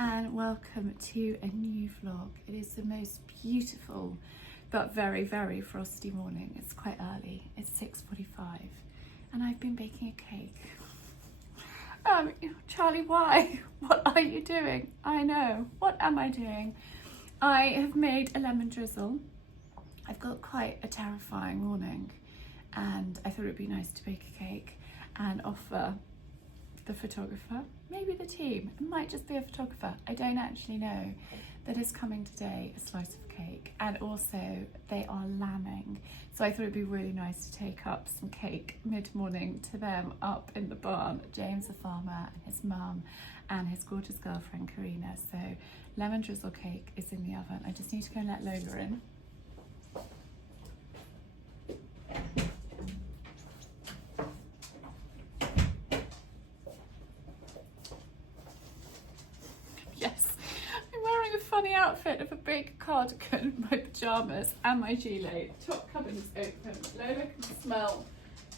and welcome to a new vlog. It is the most beautiful but very, very frosty morning. It's quite early, it's 6:45 and I've been baking a cake. Charlie, why? What are you doing? I know, what am I doing? I have made a lemon drizzle. I've got quite a terrifying morning and I thought it would be nice to bake a cake and offer the photographer, maybe the team, it might just be a photographer, I don't actually know, that is coming today, a slice of cake. And also they are lambing, so I thought it'd be really nice to take up some cake mid-morning to them up in the barn. James the farmer and his mum and his gorgeous girlfriend Karina. So lemon drizzle cake is in the oven. I just need to go and let Lola in. Funny outfit of a big cardigan, my pyjamas and my gilet. Top cupboard is open. Lola can smell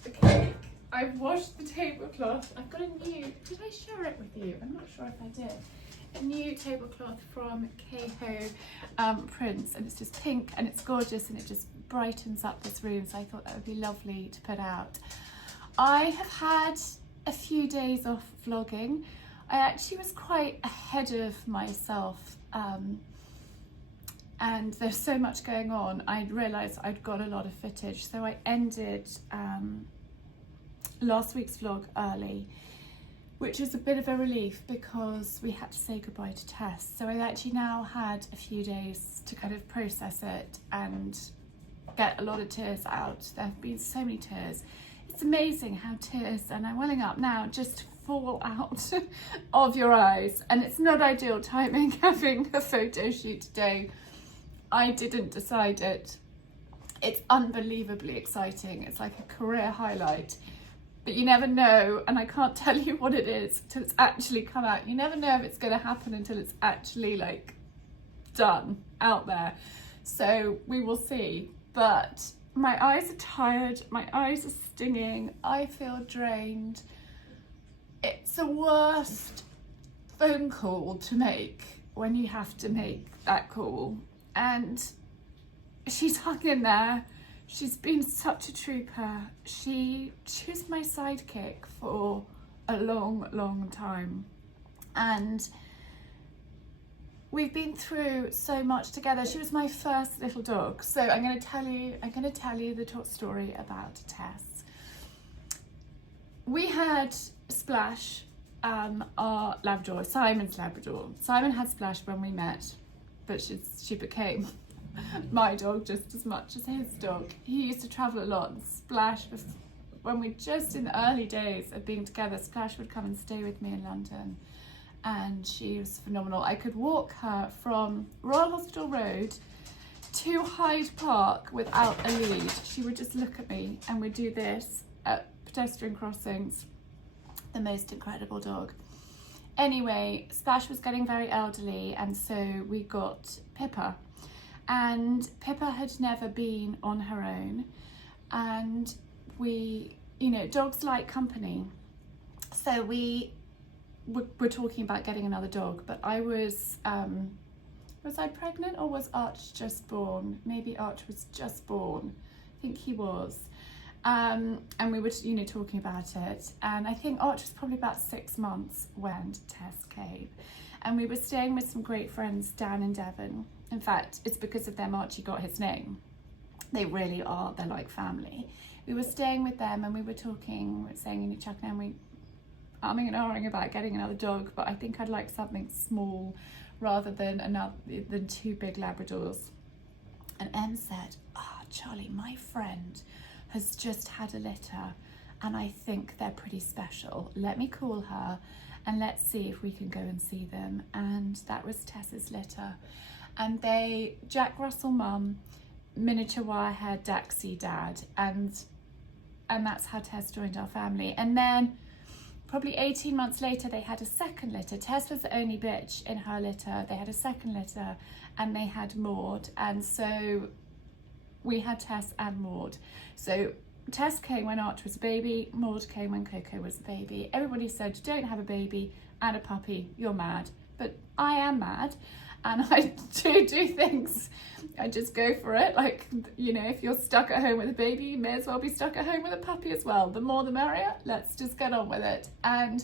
the cake. I've washed the tablecloth. I've got a new, did I share it with you? I'm not sure if I did. A new tablecloth from Keho Prints, and it's just pink and it's gorgeous and it just brightens up this room, so I thought that would be lovely to put out. I have had a few days off vlogging. I actually was quite ahead of myself and there's so much going on. I realised I'd got a lot of footage, so I ended last week's vlog early, which is a bit of a relief because we had to say goodbye to Tess. So I actually now had a few days to kind of process it and get a lot of tears out. There have been so many tears. It's amazing how tears, and I'm welling up now, just fall out of your eyes, and it's not ideal timing having a photo shoot today. I didn't decide it. It's unbelievably exciting. It's like a career highlight, but you never know, and I can't tell you what it is till it's actually come out. You never know if it's going to happen until it's actually like done out there, so we will see. But my eyes are tired, my eyes are stinging, I feel drained. It's the worst phone call to make when you have to make that call. And she's hung in there. She's been such a trooper. She was my sidekick for a long, long time. And we've been through so much together. She was my first little dog. So I'm going to tell you the story about Tess. We had Splash, our Labrador, Simon's Labrador. Simon had Splash when we met, but she became my dog just as much as his dog. He used to travel a lot, and Splash was, when we just in the early days of being together, Splash would come and stay with me in London, and she was phenomenal. I could walk her from Royal Hospital Road to Hyde Park without a lead. She would just look at me and we'd do this at pedestrian crossings. The most incredible dog. Anyway, Splash was getting very elderly, and so we got Pippa, and Pippa had never been on her own, and we, you know, dogs like company, so we were talking about getting another dog. But I was I pregnant, or was Arch just born? Maybe Arch was just born, I think he was. And we were, you know, talking about it, and I think Arch was probably about 6 months when Tess came, and we were staying with some great friends down in Devon. In fact, it's because of them Archie got his name. They really are, they're like family. We were staying with them and we were talking, we were saying, you know, Chuck and we umming and ahhing about getting another dog, but I think I'd like something small rather than two big Labradors. And Em said, Charlie, my friend has just had a litter and I think they're pretty special. Let me call her and let's see if we can go and see them. And that was Tess's litter. And Jack Russell mum, miniature wirehair Daxi dad, and that's how Tess joined our family. And then probably 18 months later they had a second litter. Tess was the only bitch in her litter. They had a second litter and they had Maud, and so we had Tess and Maud. So Tess came when Arch was a baby, Maud came when Coco was a baby. Everybody said, don't have a baby and a puppy, you're mad. but I am mad and I do things. I just go for it. Like, you know, if you're stuck at home with a baby, you may as well be stuck at home with a puppy as well. The more the merrier. Let's just get on with it. And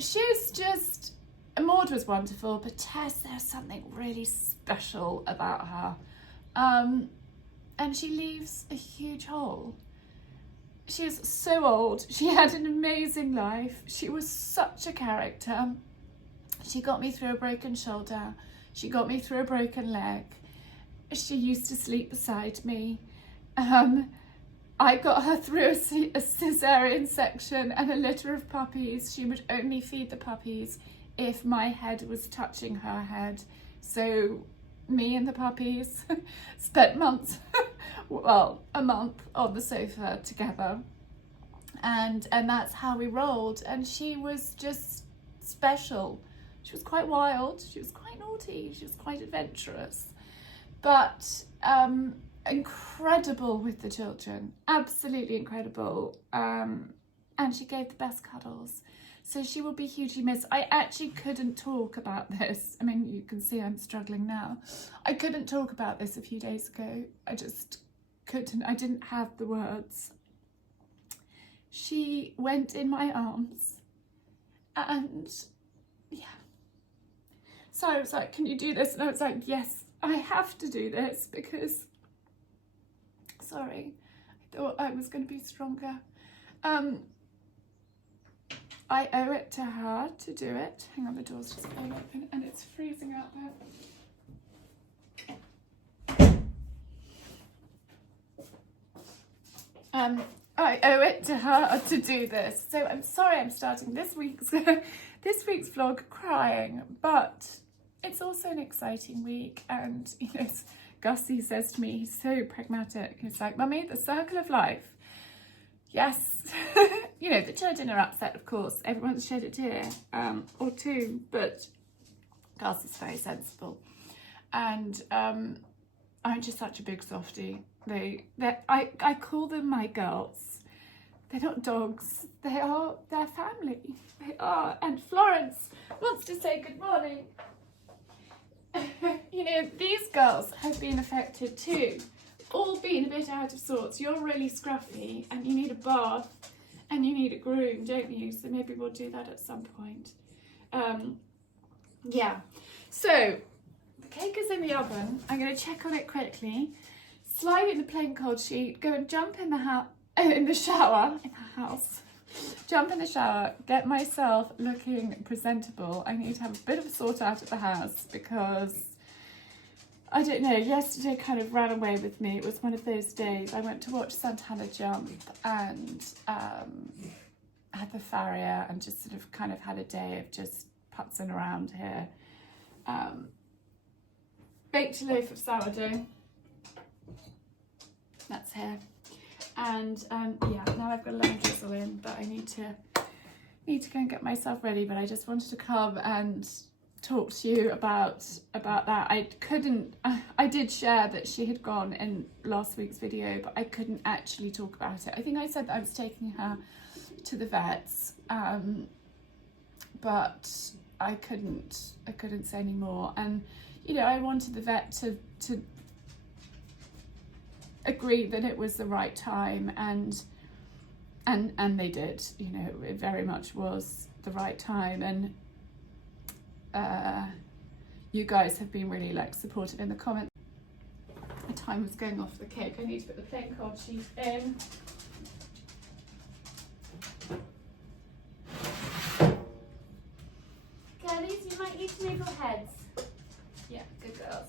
she's just, Maud was wonderful, but Tess, there's something really special about her. And she leaves a huge hole. She is so old. She had an amazing life. She was such a character. She got me through a broken shoulder. She got me through a broken leg. She used to sleep beside me. I got her through a cesarean section and a litter of puppies. She would only feed the puppies if my head was touching her head. So me and the puppies spent months, well, a month on the sofa together. And that's how we rolled. And she was just special. She was quite wild. She was quite naughty. She was quite adventurous. But incredible with the children. Absolutely incredible. And she gave the best cuddles. So she will be hugely missed. I actually couldn't talk about this. I mean, you can see I'm struggling now. I couldn't talk about this a few days ago. I just couldn't. I didn't have the words. She went in my arms and yeah. So I was like, can you do this? And I was like, yes, I have to do this because, sorry, I thought I was going to be stronger. I owe it to her to do it. Hang on, the door's just going open and it's freezing out there. I owe it to her to do this. So I'm sorry I'm starting this week's vlog crying, but it's also an exciting week. And you know, Gussie says to me, he's so pragmatic. He's like, Mummy, the circle of life. Yes, you know, the children are upset, of course. Everyone's shed a tear or two, but Gus is very sensible. And I'm just such a big softie. I call them my girls. They're not dogs. They're family. They are. And Florence wants to say good morning. You know, these girls have been affected too. All been a bit out of sorts. You're really scruffy and you need a bath and you need a groom, don't you? So maybe we'll do that at some point. Yeah. So the cake is in the oven. I'm going to check on it quickly. Slide in the plain cold sheet. Go and jump in the shower. In the house. Jump in the shower. Get myself looking presentable. I need to have a bit of a sort out of the house because I don't know, yesterday kind of ran away with me. It was one of those days. I went to watch Santana jump and had the farrier and just sort of kind of had a day of just putzing around here. Baked a loaf of sourdough. That's here. And yeah, now I've got a lemon drizzle in, but I need to go and get myself ready. But I just wanted to come and talk to you about that. I did share that she had gone in last week's video, but I couldn't actually talk about it. I think I said that I was taking her to the vets, but I couldn't say any more. And you know, I wanted the vet to agree that it was the right time, and they did. You know, it very much was the right time. And you guys have been really like supportive in the comments. The time was going off the cake. I need to put the plain cold sheet in. Girlies, you might need to move your heads. Yeah, good girls.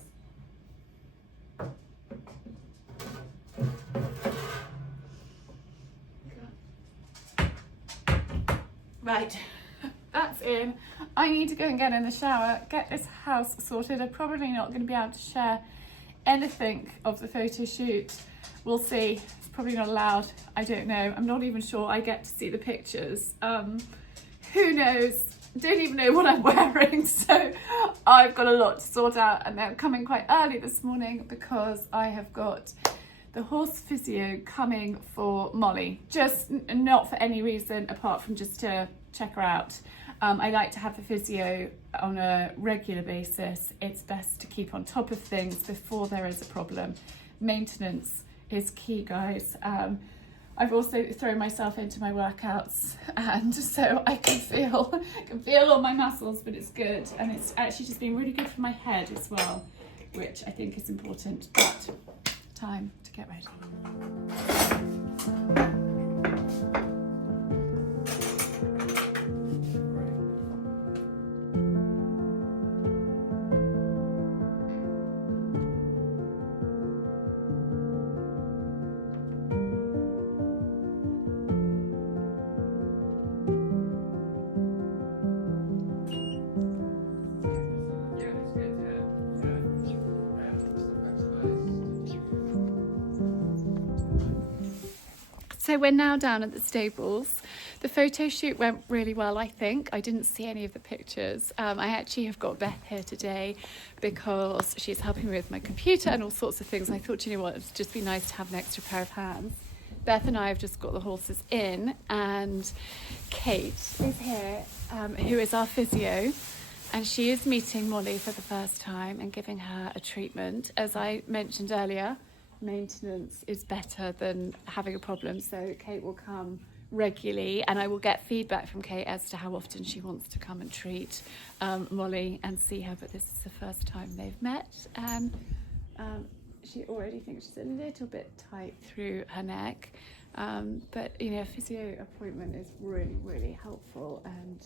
Right, that's in. I need to go and get in the shower, get this house sorted. I'm probably not going to be able to share anything of the photo shoot. We'll see. It's probably not allowed. I don't know. I'm not even sure I get to see the pictures. Who knows? Don't even know what I'm wearing. So I've got a lot to sort out, and they're coming quite early this morning because I have got the horse physio coming for Molly, just not for any reason apart from just to check her out. I like to have the physio on a regular basis. It's best to keep on top of things before there is a problem. Maintenance is key, guys. I've also thrown myself into my workouts, and so I can feel all my muscles, but it's good. And it's actually just been really good for my head as well, which I think is important. But time to get ready. So we're now down at the stables. The photo shoot went really well, I think. I didn't see any of the pictures. I actually have got Beth here today because she's helping me with my computer and all sorts of things. I thought, you know what, it'd just be nice to have an extra pair of hands. Beth and I have just got the horses in, and Kate is here, who is our physio, and she is meeting Molly for the first time and giving her a treatment. As I mentioned earlier, maintenance is better than having a problem, so Kate will come regularly, and I will get feedback from Kate as to how often she wants to come and treat Molly and see her, but this is the first time they've met, and she already thinks she's a little bit tight through her neck, but you know, a physio appointment is really, really helpful. And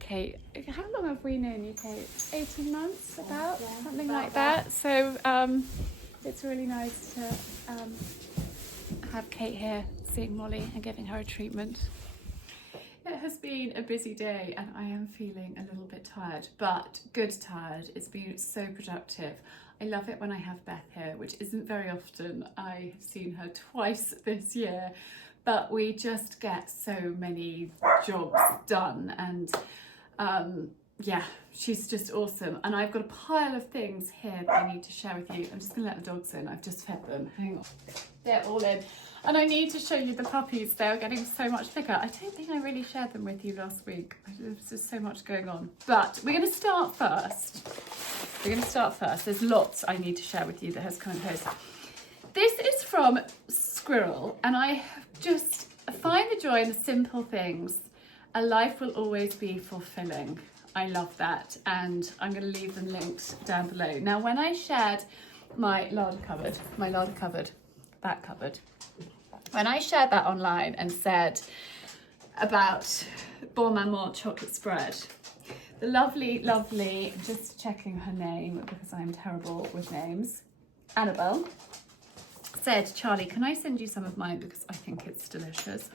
Kate, how long have we known you, Kate? 18 months, about? Yeah, something about like that. So it's really nice to have Kate here seeing Molly and giving her a treatment. It has been a busy day and I am feeling a little bit tired, but good tired. It's been so productive. I love it when I have Beth here, which isn't very often. I have seen her twice this year, but we just get so many jobs done, and yeah, she's just awesome. And I've got a pile of things here that I need to share with you. I'm just gonna let the dogs in. I've just fed them. Hang on. They're all in. And I need to show you the puppies. They're getting so much thicker. I don't think I really shared them with you last week. There's just so much going on. But we're gonna start first. There's lots I need to share with you that has come in post. This is from Squirrel, and I just find the joy in the simple things. A life will always be fulfilling. I love that, and I'm going to leave them linked down below. Now, when I shared my larder cupboard, that cupboard, when I shared that online and said about Bon Maman chocolate spread, the lovely, just checking her name because I'm terrible with names, Annabelle, said, Charlie, can I send you some of mine because I think it's delicious.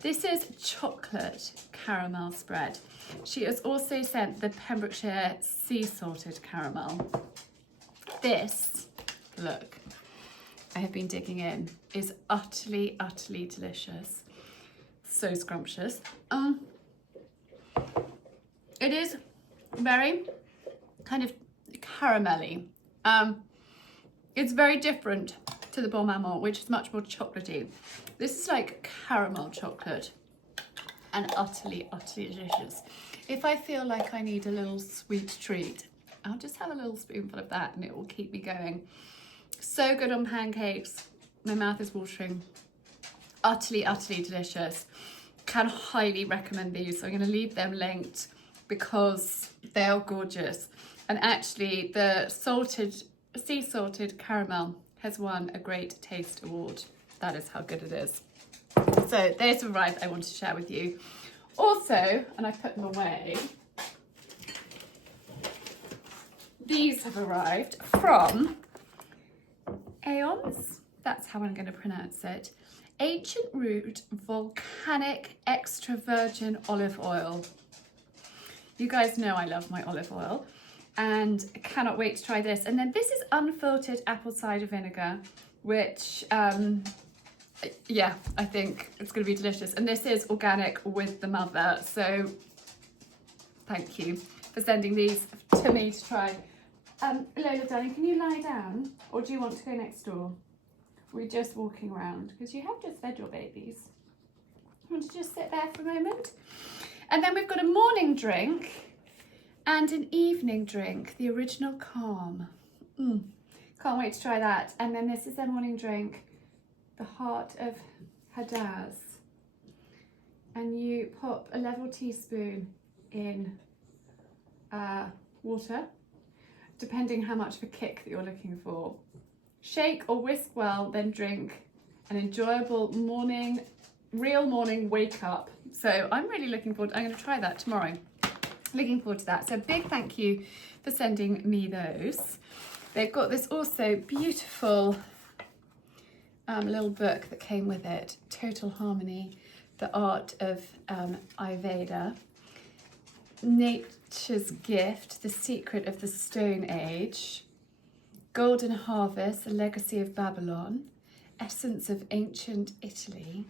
This is chocolate caramel spread. She has also sent the Pembrokeshire sea salted caramel. This, look, I have been digging in, is utterly delicious. So scrumptious. It is very kind of caramelly. It's very different to the Bon Maman, which is much more chocolatey. This is like caramel chocolate and utterly delicious. If I feel like I need a little sweet treat, I'll just have a little spoonful of that and it will keep me going. So good on pancakes. My mouth is watering. Utterly delicious. Can highly recommend these. So I'm going to leave them linked because they are gorgeous. And actually the sea salted caramel has won a Great Taste Award. That is how good it is. So those have arrived, I want to share with you. Also, and I put them away, these have arrived from Aeons, that's how I'm going to pronounce it. Ancient Root Volcanic Extra Virgin Olive Oil. You guys know I love my olive oil and I cannot wait to try this. And then this is unfiltered apple cider vinegar, which, yeah, I think it's going to be delicious. And this is organic with the mother. So thank you for sending these to me to try. Lola, darling, can you lie down or do you want to go next door? We're just walking around because you have just fed your babies. You want to just sit there for a moment? And then we've got a morning drink and an evening drink, the original Calm. Can't wait to try that. And then this is their morning drink, the Heart of Hadaz. And you pop a level teaspoon in water, depending how much of a kick that you're looking for. Shake or whisk well, then drink an enjoyable morning, real morning wake up. So I'm really looking forward, I'm going to try that tomorrow. Looking forward to that. So a big thank you for sending me those. They've got this also beautiful little book that came with it, Total Harmony, The Art of Ayurveda, Nature's Gift, The Secret of the Stone Age, Golden Harvest, The Legacy of Babylon, Essence of Ancient Italy,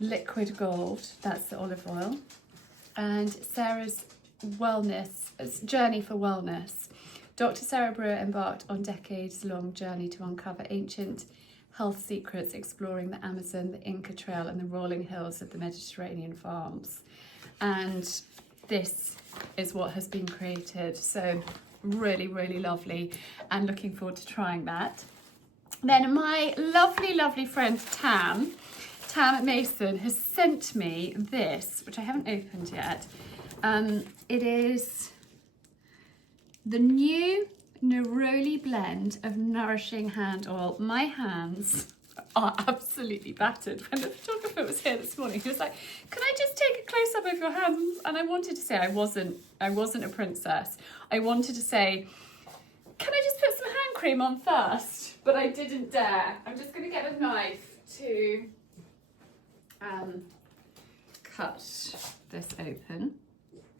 Liquid Gold, that's the olive oil, and Sarah's Journey for Wellness. Dr. Sarah Brewer embarked on decades-long journey to uncover ancient health secrets, exploring the Amazon, the Inca Trail, and the rolling hills of the Mediterranean farms. And this is what has been created. So really, really lovely, and looking forward to trying that. Then my lovely, lovely friend Tam Mason has sent me this, which I haven't opened yet. It is the new Neroli blend of nourishing hand oil. My hands are absolutely battered. When the photographer was here this morning, he was like, "Can I just take a close up of your hands?" And I wanted to say I wasn't a princess. I wanted to say, "Can I just put some hand cream on first?" But I didn't dare. I'm just going to get a knife to cut this open.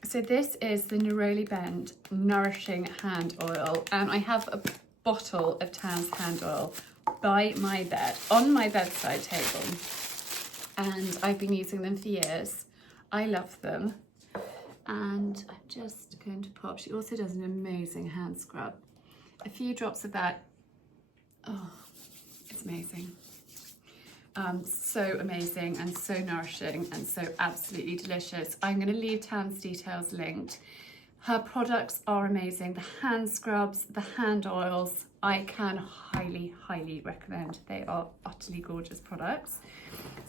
So this is the Neroli Blend Nourishing Hand Oil, and I have a bottle of Tam's hand oil by my bed, on my bedside table, and I've been using them for years. I love them, and I'm just going to pop. She also does an amazing hand scrub. A few drops of that. Oh, it's amazing. So amazing and so nourishing and so absolutely delicious. I'm going to leave Tam's details linked. Her products are amazing. The hand scrubs, the hand oils, I can highly, highly recommend. They are utterly gorgeous products.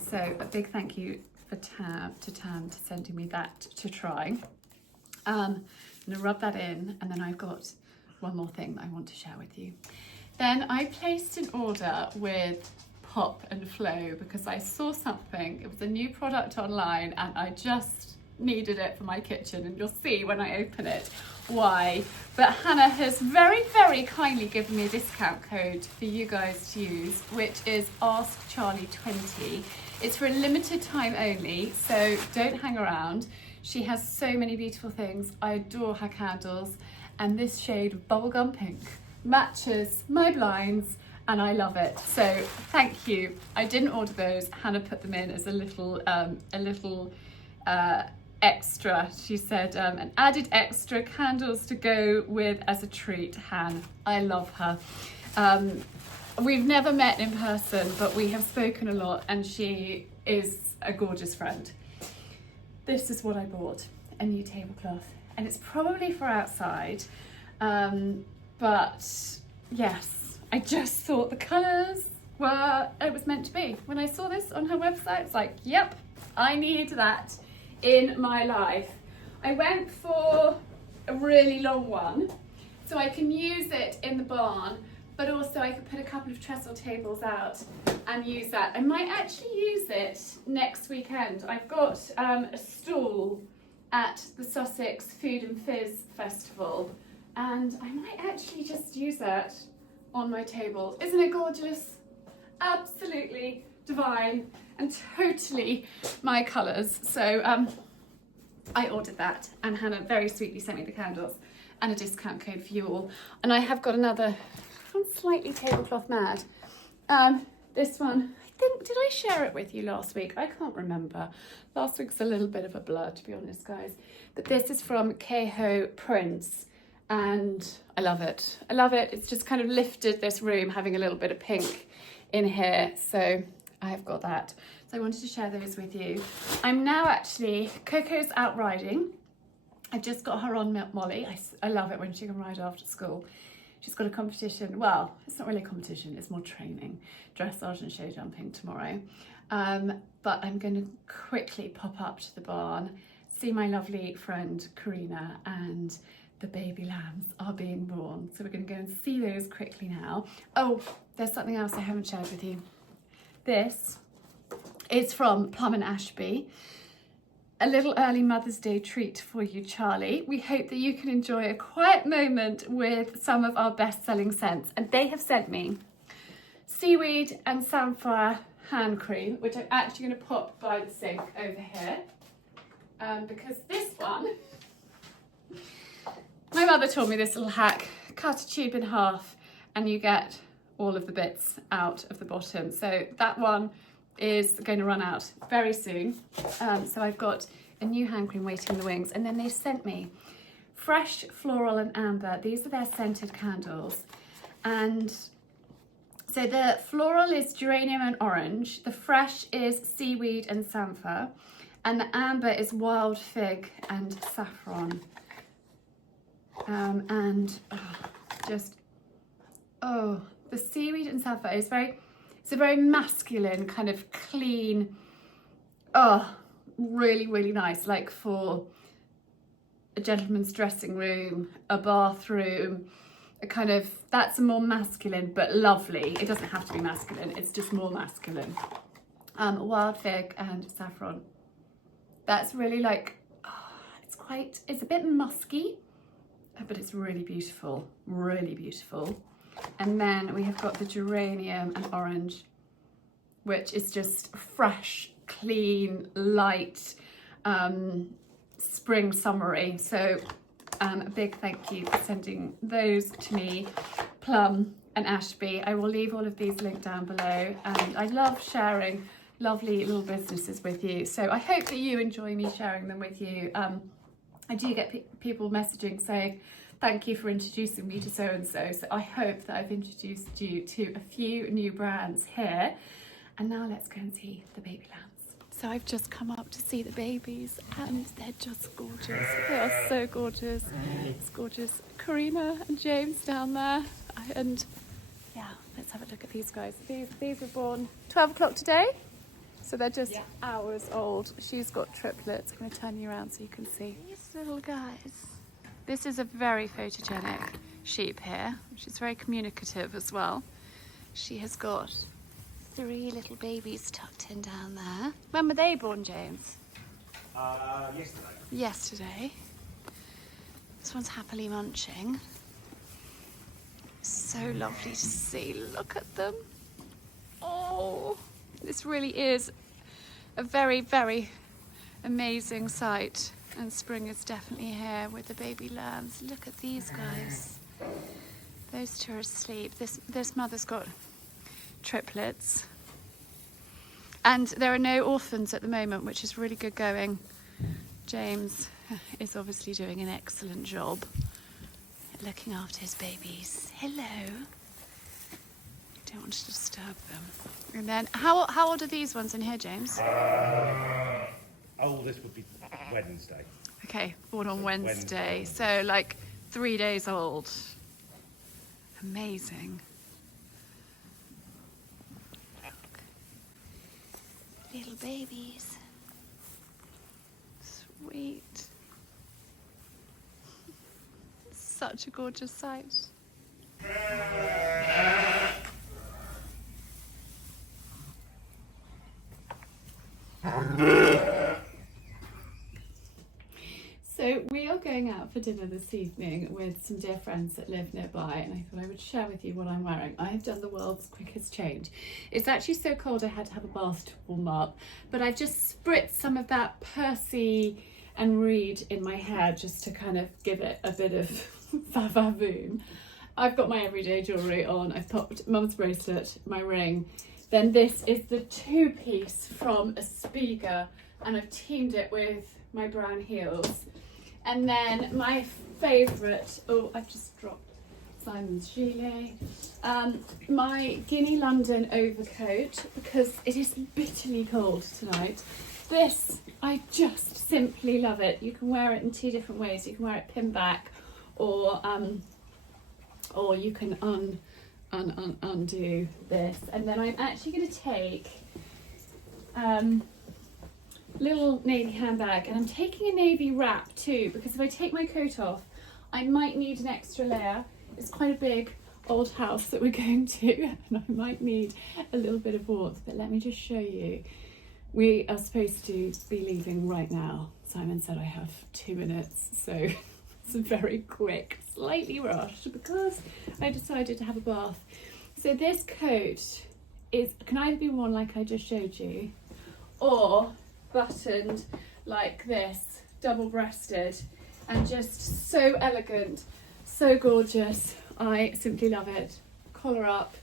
So a big thank you for Tam to sending me that to try. I'm going to rub that in, and then I've got one more thing that I want to share with you. Then I placed an order with Pop and Flow because I saw something. It was a new product online and I just needed it for my kitchen, and you'll see when I open it why. But Hannah has very, very kindly given me a discount code for you guys to use, which is AskCharlie20. It's for a limited time only, so don't hang around. She has so many beautiful things. I adore her candles, and this shade of bubblegum pink matches my blinds, and I love it. So thank you. I didn't order those. Hannah put them in as a little extra. She said an added extra candles to go with as a treat. Han, I love her. We've never met in person, but we have spoken a lot, and she is a gorgeous friend. This is what I bought, a new tablecloth, and it's probably for outside, but yes, I just thought the colours were, it was meant to be. When I saw this on her website, it's like, yep, I need that in my life. I went for a really long one, so I can use it in the barn, but also I could put a couple of trestle tables out and use that. I might actually use it next weekend. I've got a stall at the Sussex Food and Fizz Festival, and I might actually just use that on my table. Isn't it gorgeous? Absolutely divine and totally my colours. So I ordered that, and Hannah very sweetly sent me the candles and a discount code for you all. And I have got another, I'm slightly tablecloth mad. This one, I think, did I share it with you last week? I can't remember. Last week's a little bit of a blur, to be honest, guys. But this is from Keho Prints, and I love it. I love it. It's just kind of lifted this room, having a little bit of pink in here. So I have got that. So I wanted to share those with you. I'm now actually, Coco's out riding. I've just got her on Molly. I love it when she can ride after school. She's got a competition. Well, it's not really a competition, it's more training. Dressage and show jumping tomorrow. But I'm going to quickly pop up to the barn, see my lovely friend Karina, and the baby lambs are being born. So we're going to go and see those quickly now. Oh, there's something else I haven't shared with you. This is from Plum and Ashby. A little early Mother's Day treat for you, Charlie. We hope that you can enjoy a quiet moment with some of our best-selling scents. And they have sent me seaweed and samphire hand cream, which I'm actually going to pop by the sink over here. Because this one, my mother taught me this little hack. Cut a tube in half and you get all of the bits out of the bottom. So that one is going to run out very soon. So I've got a new hand cream waiting in the wings, and then they sent me fresh floral and amber. These are their scented candles. And so the floral is geranium and orange, the fresh is seaweed and samphire, and the amber is wild fig and saffron. The seaweed and samphire is it's a very masculine, kind of clean, really, really nice, like for a gentleman's dressing room, a bathroom, a kind of, that's a more masculine, but lovely. It doesn't have to be masculine, it's just more masculine. Wild fig and saffron. That's really like, it's a bit musky, but it's really beautiful, really beautiful. And then we have got the geranium and orange, which is just fresh, clean, light, spring summery. So a big thank you for sending those to me, Plum and Ashby. I will leave all of these linked down below, and I love sharing lovely little businesses with you. So I hope that you enjoy me sharing them with you. I do get people messaging saying, thank you for introducing me to so-and-so. So I hope that I've introduced you to a few new brands here. And now let's go and see the baby lambs. So I've just come up to see the babies, and they're just gorgeous. They are so gorgeous. It's gorgeous. Karina and James down there. And yeah, let's have a look at these guys. These were born 12 o'clock today. So they're just hours old. She's got triplets. I'm going to turn you around so you can see. These little guys. This is a very photogenic sheep here, which is very communicative as well. She has got 3 little babies tucked in down there. When were they born, James? Yesterday. Yesterday. This one's happily munching. So lovely to see. Look at them. Oh, this really is a very, very amazing sight. And spring is definitely here with the baby lambs. Look at these guys. Those two are asleep. This mother's got triplets. And there are no orphans at the moment, which is really good going. James is obviously doing an excellent job looking after his babies. Hello. Don't want to disturb them. And then, how old are these ones in here, James? Oldest would be Wednesday. Okay, born on Wednesday. So like 3 days old. Amazing. Look. Little babies. Sweet. Such a gorgeous sight. So we are going out for dinner this evening with some dear friends that live nearby, and I thought I would share with you what I'm wearing. I have done the world's quickest change. It's actually so cold I had to have a bath to warm up, but I've just spritzed some of that Percy and Reed in my hair just to kind of give it a bit of va-va-voom. I've got my everyday jewellery on. I've popped mum's bracelet, my ring. Then this is the 2-piece from a Spiga, and I've teamed it with my brown heels. And then my favourite, I've just dropped Simon's gilet. My Guinea London overcoat, because it is bitterly cold tonight. This, I just simply love it. You can wear it in 2 different ways. You can wear it pinned back, or you can undo this. And then I'm actually going to take little navy handbag, and I'm taking a navy wrap too, because if I take my coat off, I might need an extra layer. It's quite a big old house that we're going to, and I might need a little bit of warmth. But let me just show you. We are supposed to be leaving right now. Simon said I have 2 minutes, so it's very quick, slightly rushed, because I decided to have a bath. So this coat can either be worn like I just showed you, or buttoned like this, double-breasted, and just so elegant, so gorgeous. I simply love it. Collar up,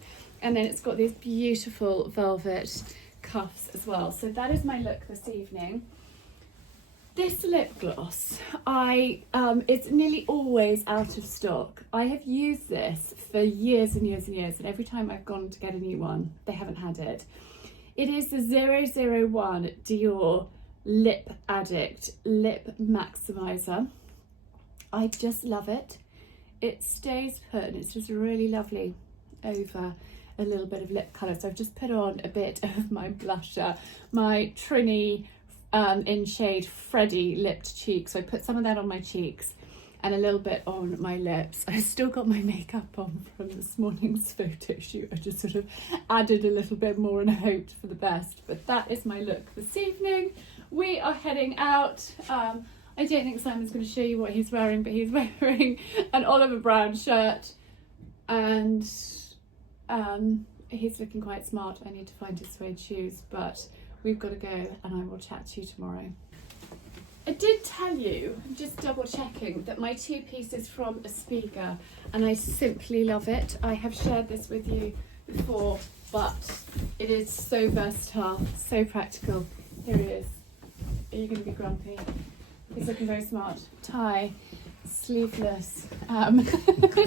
and then it's got these beautiful velvet cuffs as well. So that is my look this evening. This lip gloss, it's nearly always out of stock. I have used this for years and years and years, and every time I've gone to get a new one, they haven't had it. It is the 001 Dior Lip Addict Lip Maximizer. I just love it. It stays put, and it's just really lovely over a little bit of lip colour. So I've just put on a bit of my blusher, my Trini in shade Freddy lipped cheek. So I put some of that on my cheeks and a little bit on my lips. I've still got my makeup on from this morning's photo shoot. I just sort of added a little bit more and hoped for the best. But that is my look this evening. We are heading out. I don't think Simon's going to show you what he's wearing, but he's wearing an Oliver Brown shirt, and he's looking quite smart. I need to find his suede shoes, but we've got to go, and I will chat to you tomorrow. I did tell you, I'm just double checking, that my 2-piece is from a Spiga, and I simply love it. I have shared this with you before, but it is so versatile, so practical. Here he is. Are you going to be grumpy? He's looking very smart. Tie, sleeveless,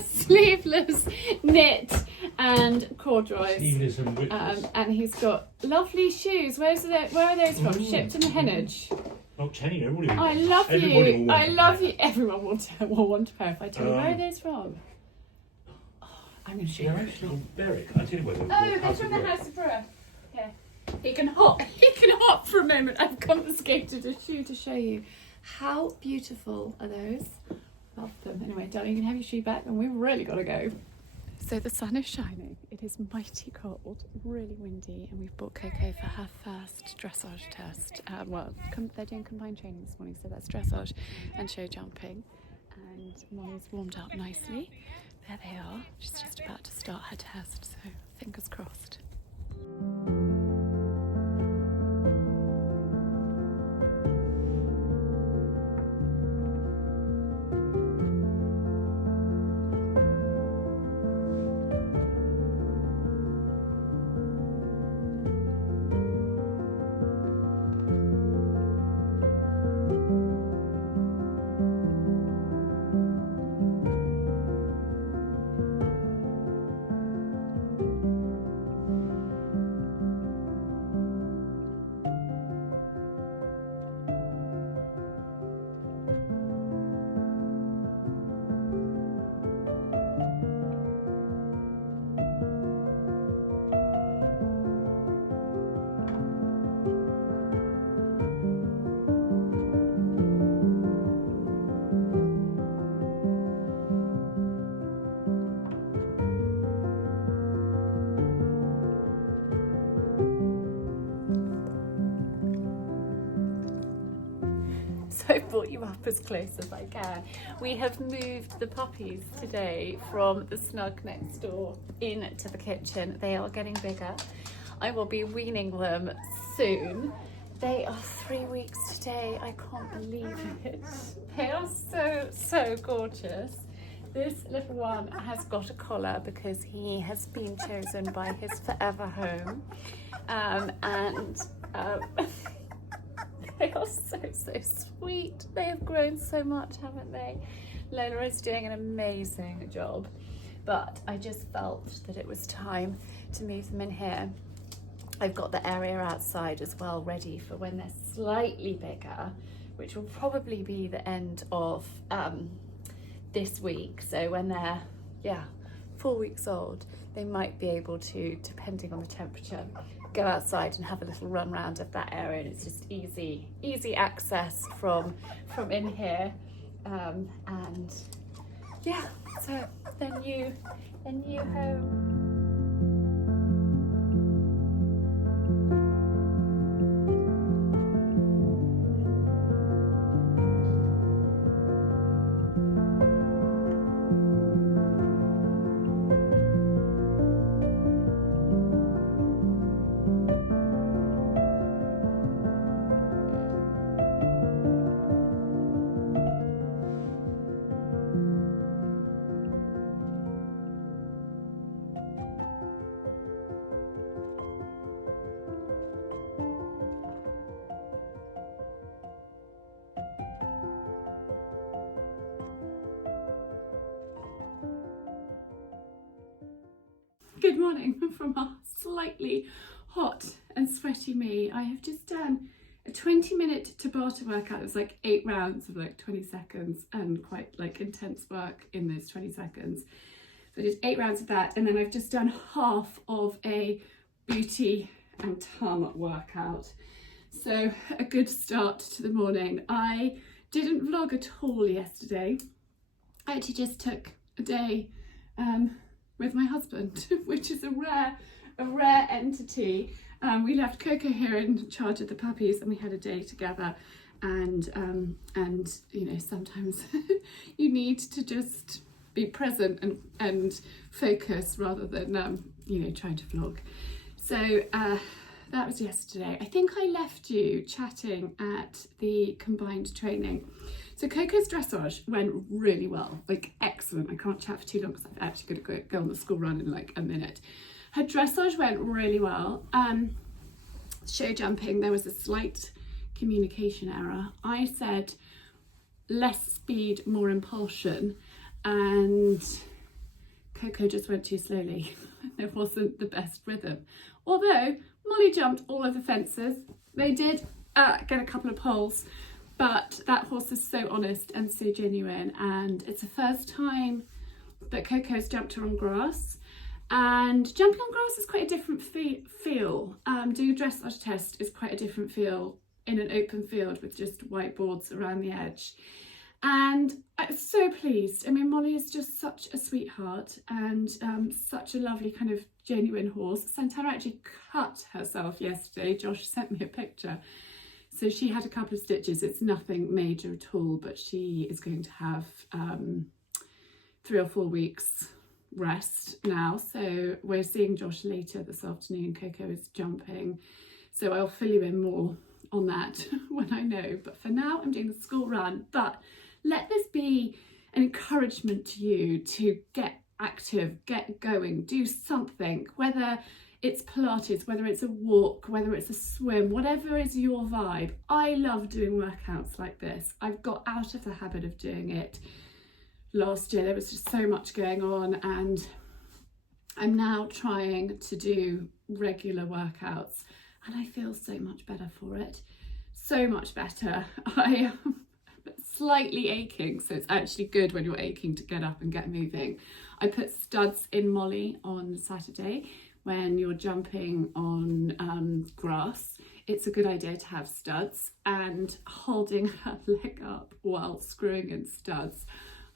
sleeveless knit and corduroys. Sleeveless and ripples. And he's got lovely shoes. Where are those from? Shipped in the Henage. Oh, Chenny, everybody will I want love it. Everybody will you. want I it. love you. Everyone will want a pair if I tell you. Where are those from? Oh, I'm going to show you. They're actually called Berwick. I tell you where they're Oh, they're from the House of Brewer. Here. He can hop for a moment. I've confiscated a shoe to show you. How beautiful are those? Love them. Anyway, darling, you can have your shoe back, and we've really got to go. So the sun is shining. It is mighty cold, really windy, and we've brought Coco for her first dressage test. They're doing combined training this morning, so that's dressage and show jumping. And Molly's warmed up nicely. There they are. She's just about to start her test, so fingers crossed. So I brought you up as close as I can. We have moved the puppies today from the snug next door into the kitchen. They are getting bigger. I will be weaning them soon. They are 3 weeks today. I can't believe it. They are so gorgeous. This little one has got a collar because he has been chosen by his forever home. They are so sweet. They have grown so much, haven't they? Lola is doing an amazing job. but I just felt that it was time to move them in here. I've got the area outside as well ready for when they're slightly bigger, which will probably be the end of this week. So when they're 4 weeks old, they might be able to, depending on the temperature, go outside and have a little run round of that area, and it's just easy access from in here. And yeah, so their new home. Good morning from a slightly hot and sweaty me. I have just done a 20-minute Tabata workout. It was like 8 rounds of like 20 seconds and quite like intense work in those 20 seconds. So I did 8 rounds of that, and then I've just done half of a booty and tum workout. So a good start to the morning. I didn't vlog at all yesterday. I actually just took a day with my husband, which is a rare entity. We left Coco here in charge of the puppies, and we had a day together. And you know, sometimes you need to just be present and focus rather than you know, trying to vlog. So that was yesterday. I think I left you chatting at the combined training. So Coco's dressage went really well, like excellent. I can't chat for too long because I've actually got to go on the school run in like a minute. Her dressage went really well. Show jumping, there was a slight communication error. I said less speed, more impulsion, and Coco just went too slowly. There wasn't the best rhythm. Although Molly jumped all of the fences. They did get a couple of poles, but that horse is so honest and so genuine, and it's the first time that Coco's jumped her on grass. And jumping on grass is quite a different feel. Doing a dressage test is quite a different feel in an open field with just whiteboards around the edge. And I'm so pleased. I mean, Molly is just such a sweetheart and such a lovely kind of genuine horse. Santana actually cut herself yesterday. Josh sent me a picture. So she had a couple of stitches. It's nothing major at all, but she is going to have 3 or 4 weeks rest now. So we're seeing Josh later this afternoon. Coco is jumping. So I'll fill you in more on that when I know. But for now, I'm doing the school run. But let this be an encouragement to you to get active, get going, do something, whether it's Pilates, whether it's a walk, whether it's a swim, whatever is your vibe. I love doing workouts like this. I've got out of the habit of doing it last year. There was just so much going on, and I'm now trying to do regular workouts, and I feel so much better for it. So much better. I am slightly aching, so it's actually good when you're aching to get up and get moving. I put studs in Molly on Saturday. When you're jumping on grass, it's a good idea to have studs, and holding her leg up while screwing in studs.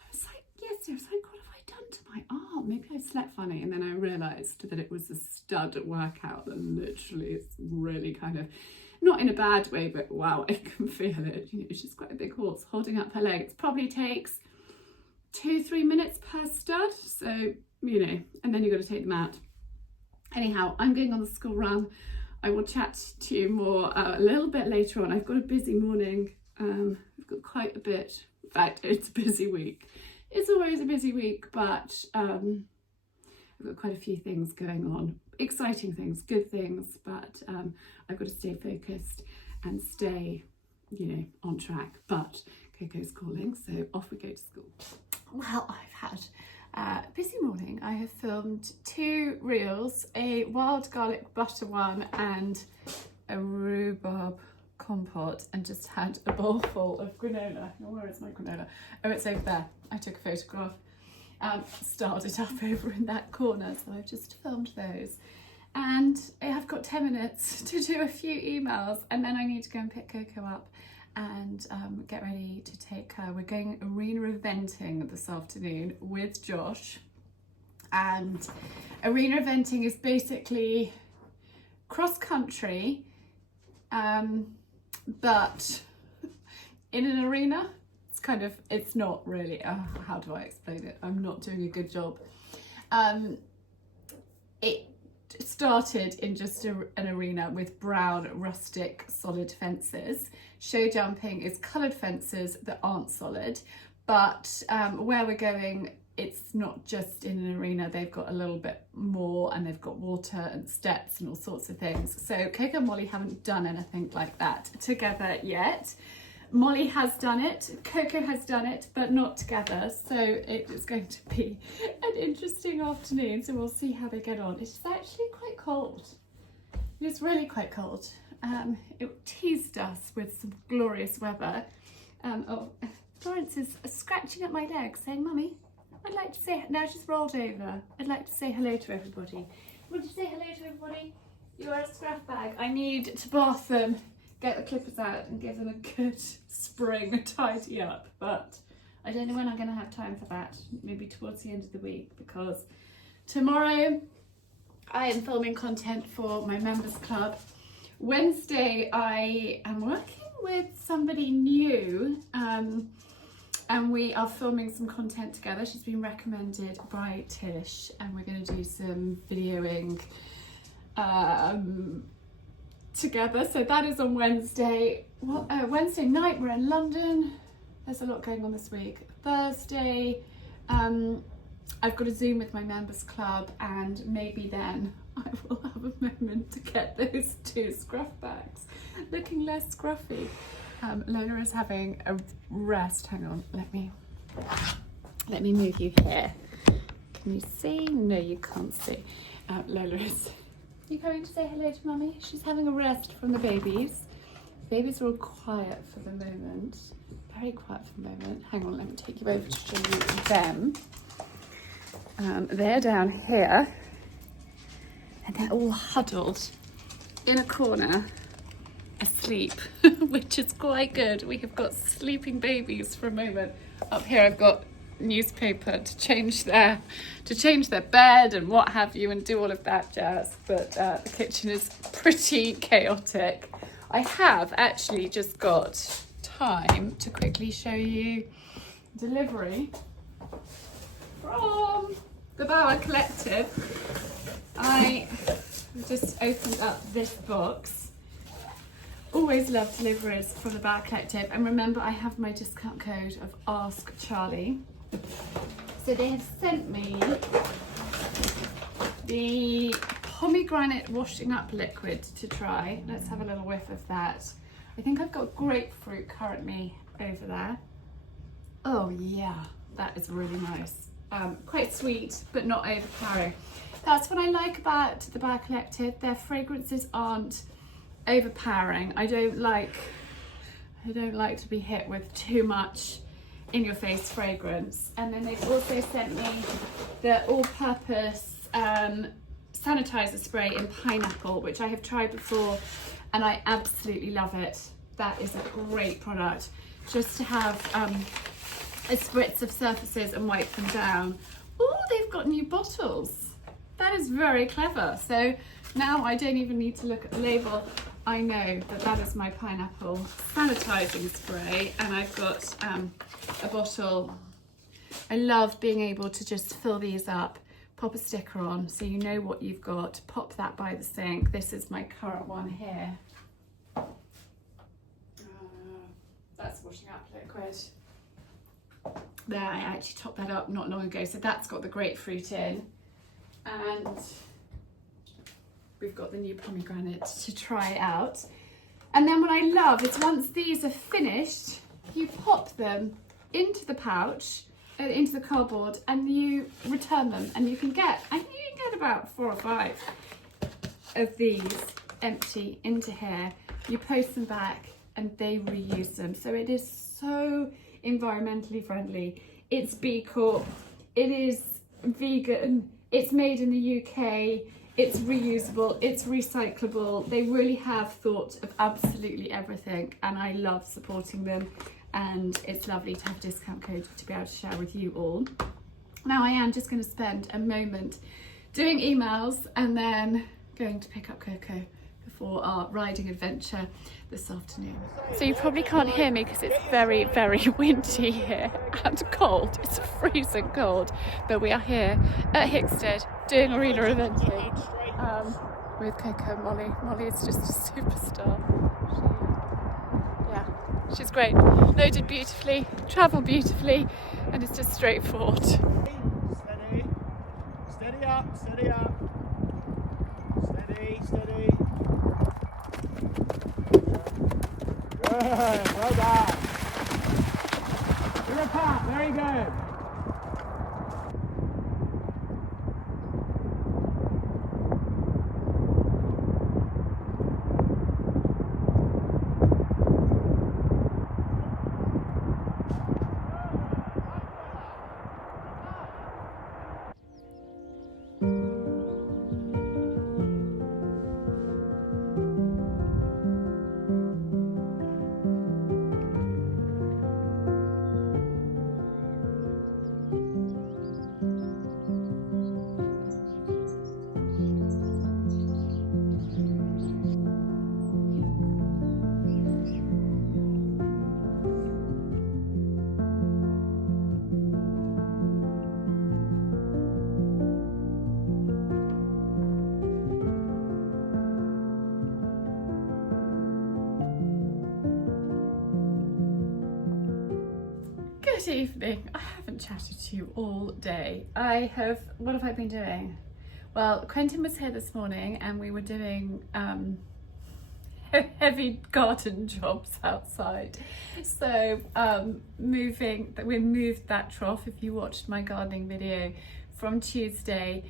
I was like, what have I done to my arm? Maybe I slept funny. And then I realised that it was a stud workout that literally is really kind of, not in a bad way, but wow, I can feel it. You know, she's quite a big horse. Holding up her legs probably takes 2-3 minutes per stud. So, you know, and then you've got to take them out. Anyhow, I'm going on the school run. I will chat to you more a little bit later on. I've got a busy morning. I've got quite a bit. In fact, it's a busy week. It's always a busy week, but I've got quite a few things going on. Exciting things, good things, but I've got to stay focused and stay, you know, on track. But Coco's calling, so off we go to school. Well, I've had busy morning. I have filmed 2 reels, a wild garlic butter one and a rhubarb compote, and just had a bowl full of granola. Oh, where is my granola? Oh, it's over there. I took a photograph. Styled it up over in that corner, so I've just filmed those. And I've got 10 minutes to do a few emails, and then I need to go and pick Coco up and get ready to take her. We're going arena eventing this afternoon with Josh. And arena eventing is basically cross country, but in an arena. It's not really, how do I explain it? I'm not doing a good job. It started in just an arena with brown, rustic, solid fences. Show jumping is coloured fences that aren't solid, but where we're going, it's not just in an arena. They've got a little bit more, and they've got water and steps and all sorts of things. So Coco and Molly haven't done anything like that together yet. Molly has done it, Coco has done it, but not together. So it is going to be an interesting afternoon. So we'll see how they get on. It's actually quite cold. It's really quite cold. It teased us with some glorious weather. Florence is scratching at my leg saying, "Mummy, I'd like to say," now she's rolled over, "I'd like to say hello to everybody." Would you say hello to everybody? You are a scruff bag. I need to bath them, get the clippers out and give them a good spring tidy up, but I don't know when I'm going to have time for that. Maybe towards the end of the week, because tomorrow I am filming content for my members club. Wednesday I am working with somebody new, and we are filming some content together. She's been recommended by Tish, and we're going to do some videoing together. So that is on Wednesday. Wednesday night we're in London. There's a lot going on this week. Thursday I've got a Zoom with my members club, and maybe then I will have a moment to get those 2 scruff bags looking less scruffy. Lola is having a rest. Hang on, let me move you here. Can you see? No, you can't see. Lola is, you going to say hello to Mummy? She's having a rest from the babies. Babies are all quiet for the moment. Very quiet for the moment. Hang on, let me take you over to show you them. They're down here, and they're all huddled in a corner asleep, which is quite good. We have got sleeping babies for a moment. Up here I've got newspaper to change their bed and what have you, and do all of that jazz, but the kitchen is pretty chaotic. I have actually just got time to quickly show you delivery from the Bower Collective. I just opened up this box. Always love deliveries from the Bower Collective, and remember I have my discount code of Ask Charlie. So they have sent me the pomegranate washing up liquid to try. Let's have a little whiff of that. I think I've got grapefruit currently over there. Oh yeah, that is really nice. Quite sweet, but not overpowering. That's what I like about the Bower Collective. Their fragrances aren't overpowering. I don't like to be hit with too much in your face fragrance. And then they've also sent me the all-purpose sanitizer spray in pineapple, which I have tried before and I absolutely love it. That is a great product, just to have a spritz of surfaces and wipe them down. Oh, they've got new bottles. That is very clever. So now I don't even need to look at the label. I know that that is my pineapple sanitizing spray, and I've got a bottle. I love being able to just fill these up, pop a sticker on so you know what you've got, pop that by the sink. This is my current one here. That's washing up liquid. There, I actually topped that up not long ago, so that's got the grapefruit in, and we've got the new pomegranate to try out. And then what I love is once these are finished, you pop them into the pouch into the cardboard, and you return them, and you can get about 4 or 5 of these empty into here. You post them back and they reuse them. So it is so environmentally friendly. It's B Corp, it is vegan, it's made in the UK, it's reusable, it's recyclable. They really have thought of absolutely everything, and I love supporting them, and it's lovely to have a discount code to be able to share with you all. Now I am just going to spend a moment doing emails and then going to pick up Coco before our riding adventure this afternoon. So you probably can't hear me because it's very, very windy here and cold. It's freezing cold, but we are here at Hickstead doing arena eventing with Coco and Molly. Molly is just a superstar. She's great. Loaded beautifully, travelled beautifully, and it's just straightforward. Steady, steady up, steady up. Steady, steady. Good, well done. You're a pat, very good. Good evening. I haven't chatted to you all day. What have I been doing? Well, Quentin was here this morning and we were doing heavy garden jobs outside. So we moved that trough. If you watched my gardening video from Tuesday,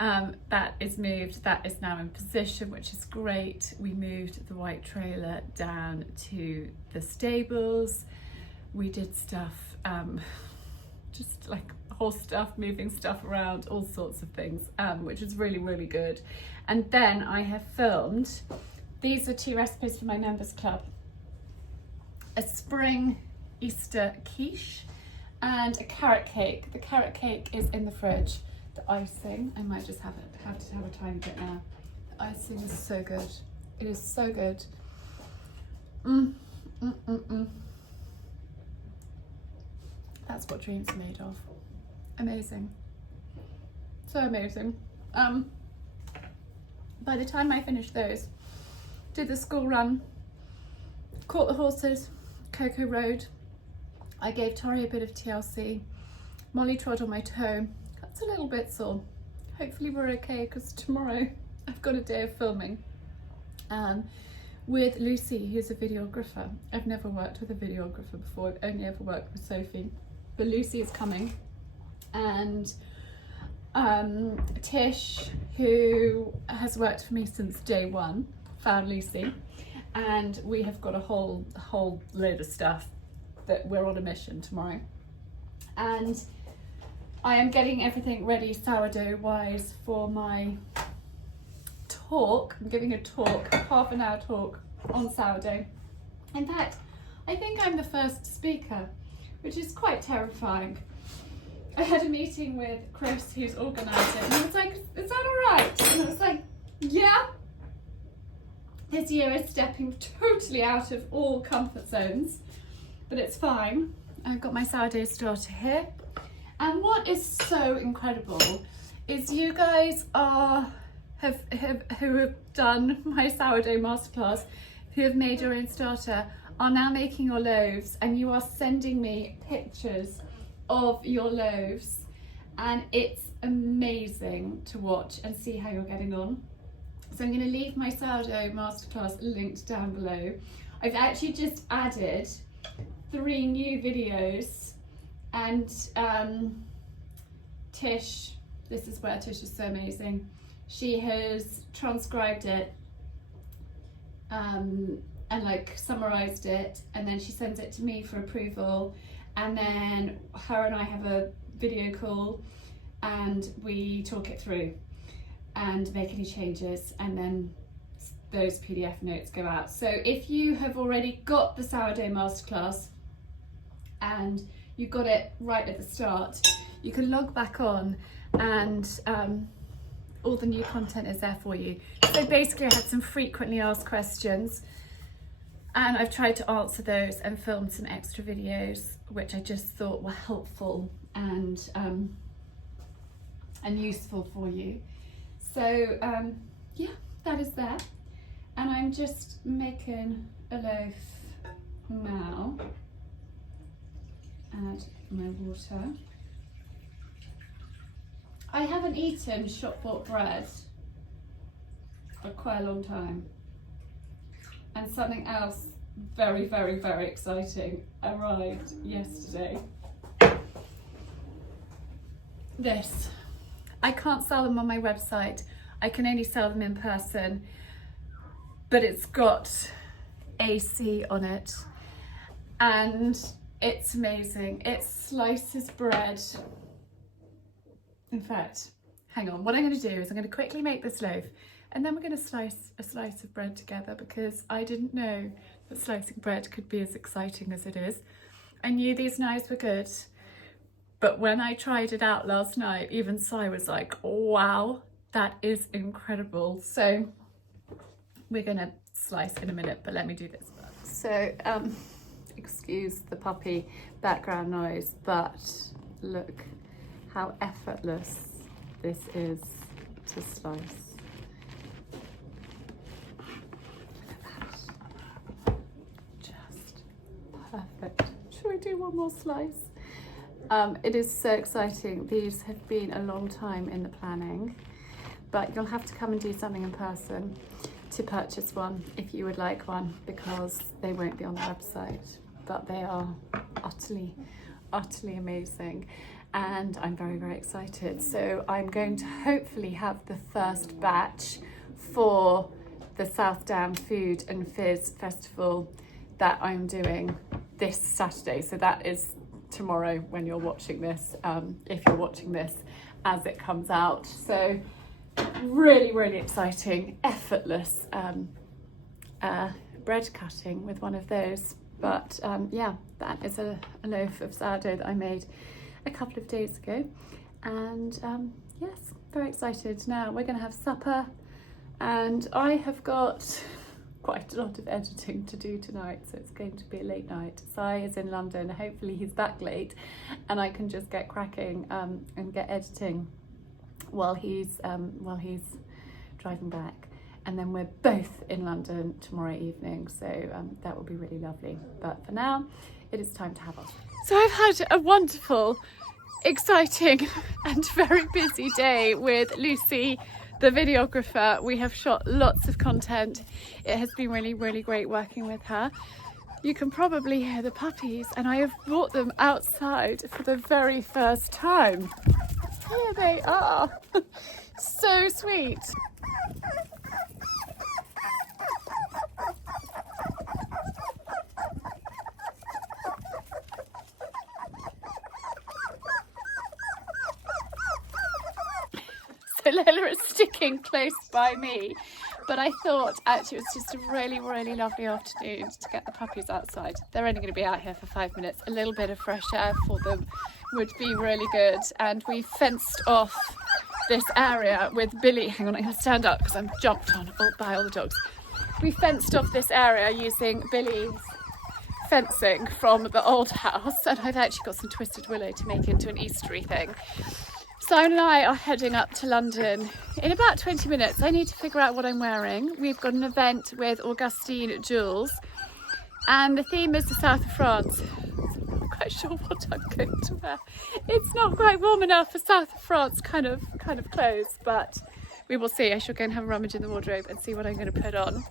that is moved. That is now in position, which is great. We moved the white trailer down to the stables. We did stuff, just like horse stuff, moving stuff around, all sorts of things, which is really, really good. And then I have filmed, these are 2 recipes for my members club, a spring Easter quiche and a carrot cake. The carrot cake is in the fridge. The icing, I might just have to have a tiny bit now. The icing is so good. It is so good. That's what dreams are made of. Amazing. So amazing. By the time I finished those, did the school run, caught the horses, Coco rode, I gave Tori a bit of TLC, Molly trod on my toe. That's a little bit sore. Hopefully we're okay because tomorrow I've got a day of filming with Lucy, who's a videographer. I've never worked with a videographer before. I've only ever worked with Sophie. But Lucy is coming, and Tish, who has worked for me since day one, found Lucy, and we have got a whole load of stuff that we're on a mission tomorrow. And I am getting everything ready sourdough wise for my talk. I'm giving a talk, half an hour talk on sourdough. In fact, I think I'm the first speaker, which is quite terrifying. I had a meeting with Chris, who's organising, and he was like, is that all right? And I was like, yeah. This year is stepping totally out of all comfort zones, but it's fine. I've got my sourdough starter here. And what is so incredible is you guys who have done my sourdough masterclass, who have made your own starter, are now making your loaves, and you are sending me pictures of your loaves, and it's amazing to watch and see how you're getting on. So I'm going to leave my sourdough masterclass linked down below. I've actually just added 3 new videos And Tish, this is where Tish is so amazing. She has transcribed it and like summarized it, and then she sends it to me for approval, and then her and I have a video call and we talk it through and make any changes, and then those PDF notes go out. So if you have already got the Sourdough Masterclass and you got it right at the start, you can log back on and all the new content is there for you. So basically I had some frequently asked questions and I've tried to answer those and filmed some extra videos which I just thought were helpful and useful for you. So yeah, that is there. And I'm just making a loaf now. Add my water. I haven't eaten shop-bought bread for quite a long time. And something else very, very, very exciting arrived yesterday. This. I can't sell them on my website. I can only sell them in person. But it's got AC on it. And it's amazing. It slices bread. In fact, hang on. What I'm going to do is I'm going to quickly make this loaf and then we're going to slice a slice of bread together, because I didn't know that slicing bread could be as exciting as it is. I knew these knives were good, but when I tried it out last night, even Si was like, wow, that is incredible. So we're going to slice in a minute, but let me do this first. So, excuse the puppy background noise, but look how effortless this is to slice. Look at that. Just perfect. Should I do one more slice? It is so exciting. These have been a long time in the planning, but you'll have to come and do something in person to purchase one if you would like one, because they won't be on the website, but they are utterly, utterly amazing. And I'm very, very excited. So I'm going to hopefully have the first batch for the South Down Food and Fizz Festival that I'm doing this Saturday. So that is tomorrow when you're watching this, if you're watching this as it comes out. So really, really exciting, effortless bread cutting with one of those. But yeah, that is a loaf of sourdough that I made a couple of days ago, and yes, very excited. Now we're going to have supper, and I have got quite a lot of editing to do tonight, so it's going to be a late night. Si is in London, hopefully he's back late and I can just get cracking and get editing while he's driving back. And then we're both in London tomorrow evening, so that will be really lovely. But for now, it is time to have us. So I've had a wonderful, exciting and very busy day with Lucy, the videographer. We have shot lots of content. It has been really, really great working with her. You can probably hear the puppies, and I have brought them outside for the very first time. Here they are. So sweet. So Lola is sticking close by me, but I thought actually it was just a really, really lovely afternoon to get the puppies outside. They're only going to be out here for 5 minutes. A little bit of fresh air for them would be really good. And we fenced off this area with Billy. Hang on, I'm going to stand up because I'm jumped on by all the dogs. We fenced off this area using Billy's fencing from the old house, and I've actually got some twisted willow to make into an Eastery thing. Simon and I are heading up to London in about 20 minutes. I need to figure out what I'm wearing. We've got an event with Augustine Jewels, and the theme is the south of France. I'm not quite sure what I'm going to wear. It's not quite warm enough for south of France kind of clothes, but we will see. I shall go and have a rummage in the wardrobe and see what I'm going to put on.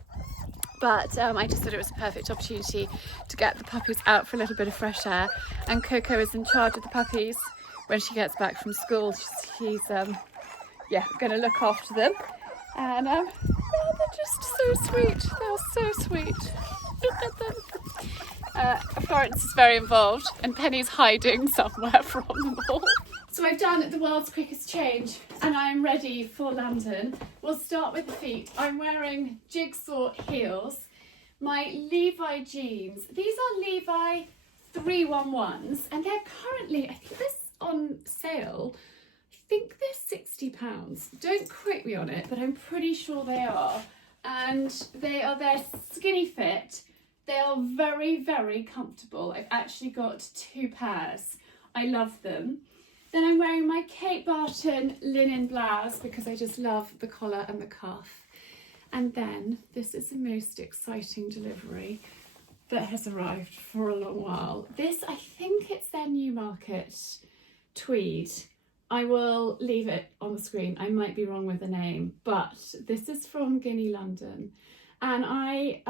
But I just thought it was a perfect opportunity to get the puppies out for a little bit of fresh air. And Coco is in charge of the puppies when she gets back from school. She's going to look after them. And they're just so sweet. They're so sweet. Look at them. Florence is very involved and Penny's hiding somewhere from them all. So I've done the world's quickest change and I'm ready for London. We'll start with the feet. I'm wearing jigsaw heels, my Levi jeans. These are Levi 311s and they're currently, I think this on sale. I think they're £60. Don't quote me on it, but I'm pretty sure they are. And they're skinny fit. They are very, very comfortable. I've actually got 2 pairs. I love them. Then I'm wearing my Kate Barton linen blouse because I just love the collar and the cuff. And then this is the most exciting delivery that has arrived for a long while. This, I think it's their Newmarket tweed. I will leave it on the screen. I might be wrong with the name, but this is from Guinea, London. And I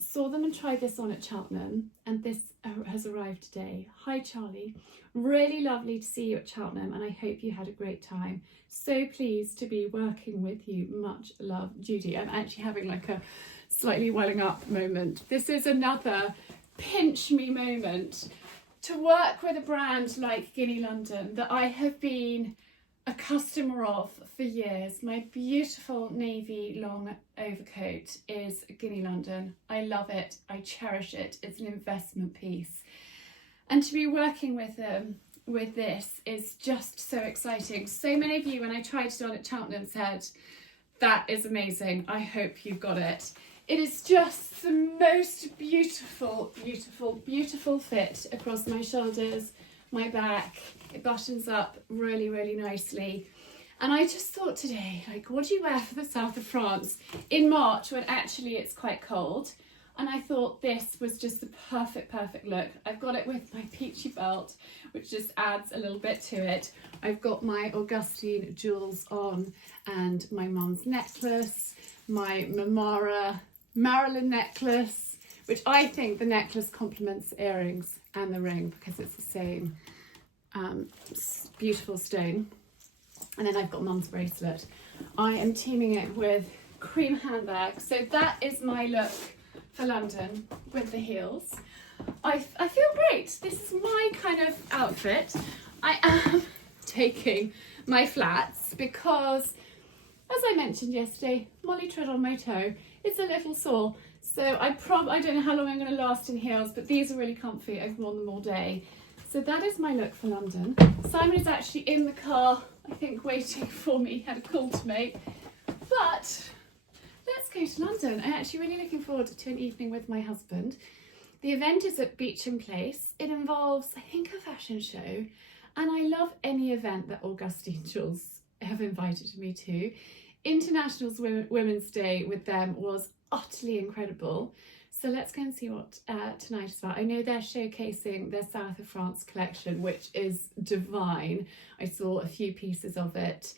saw them and tried this on at Cheltenham, and this has arrived today. Hi, Charlie. Really lovely to see you at Cheltenham, and I hope you had a great time. So pleased to be working with you. Much love, Judy. I'm actually having like a slightly welling up moment. This is another pinch me moment to work with a brand like Guinea London that I have been a customer of for years. My beautiful navy long overcoat is Guinea London. I love it. I cherish it. It's an investment piece. And to be working with them with this is just so exciting. So many of you, when I tried it on at Cheltenham, said, that is amazing. I hope you've got it. It is just the most beautiful, beautiful, beautiful fit across my shoulders, my back. It buttons up really, really nicely. And I just thought today, like, what do you wear for the south of France in March when actually it's quite cold? And I thought this was just the perfect look. I've got it with my peachy belt, which just adds a little bit to it. I've got my Augustine Jewels on and my mum's necklace, my Marilyn necklace, which I think the necklace complements the earrings and the ring because it's the same beautiful stone. And then I've got mum's bracelet. I am teaming it with cream handbag. So that is my look for London with the heels. I feel great. This is my kind of outfit. I am taking my flats because, as I mentioned yesterday, Molly tread on my toe. It's a little sore. So I don't know how long I'm going to last in heels, but these are really comfy. I've worn them all day. So that is my look for London. Simon is actually in the car, I think, waiting for me. He had a call to make. But let's go to London. I'm actually really looking forward to an evening with my husband. The event is at Beauchamp Place. It involves, I think, a fashion show. And I love any event that Augustine Jewels have invited me to. International Women's Day with them was utterly incredible. So let's go and see what tonight is about. I know they're showcasing their South of France collection, which is divine. I saw a few pieces of it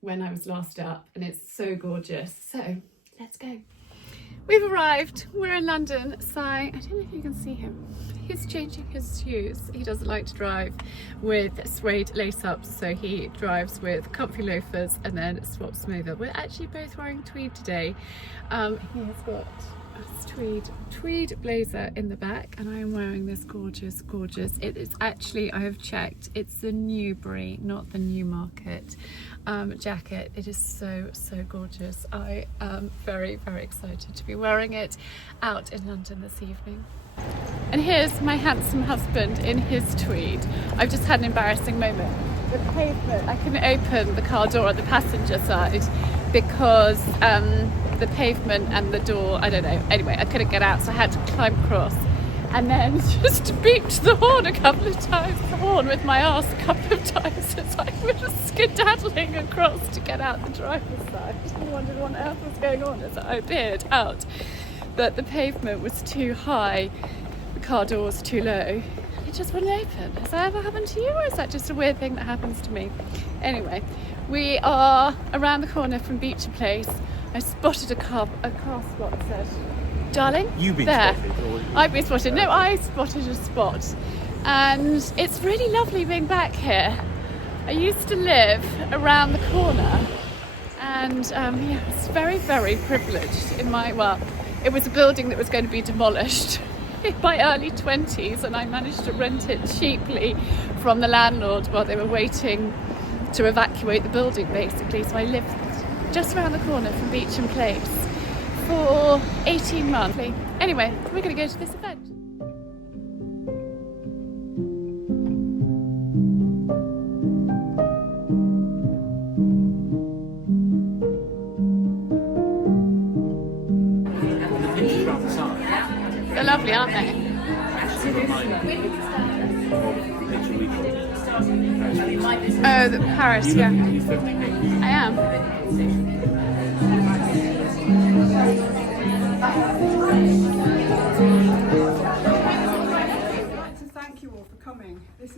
when I was last up, and it's so gorgeous. So let's go. We've arrived. We're in London. I don't know if you can see him. He's changing his shoes. He doesn't like to drive with suede lace-ups, so he drives with comfy loafers and then swaps them over. We're actually both wearing tweed today. He has got a tweed blazer in the back, and I am wearing this gorgeous, it is actually, I have checked, it's the Newbury, not the Newmarket jacket. It is so gorgeous. I am very excited to be wearing it out in London this evening. And here's my handsome husband in his tweed. I've just had an embarrassing moment. The pavement, I can open the car door on the passenger side because the pavement and the door, I don't know. Anyway, I couldn't get out, so I had to climb across and then just beeped the horn a couple of times, the horn with my arse a couple of times as I was skedaddling across to get out the driver's side. I wondered what else was going on as I appeared out. But the pavement was too high, the car door was too low. It just wouldn't open. Has that ever happened to you, or is that just a weird thing that happens to me? Anyway, we are around the corner from Beauchamp Place. I spotted a car spot that said, darling, You've been there. spotted, or I've been spotted. No, I spotted a spot. And it's really lovely being back here. I used to live around the corner, and yeah, I was very, very privileged in it was a building that was going to be demolished in my early 20s, and I managed to rent it cheaply from the landlord while they were waiting to evacuate the building, basically. So I lived just around the corner from Beecham Place for 18 months. Anyway, we're going to go to this event. They're lovely, aren't they? Oh, the Paris, yeah. I am. I'd like to thank you all for coming. It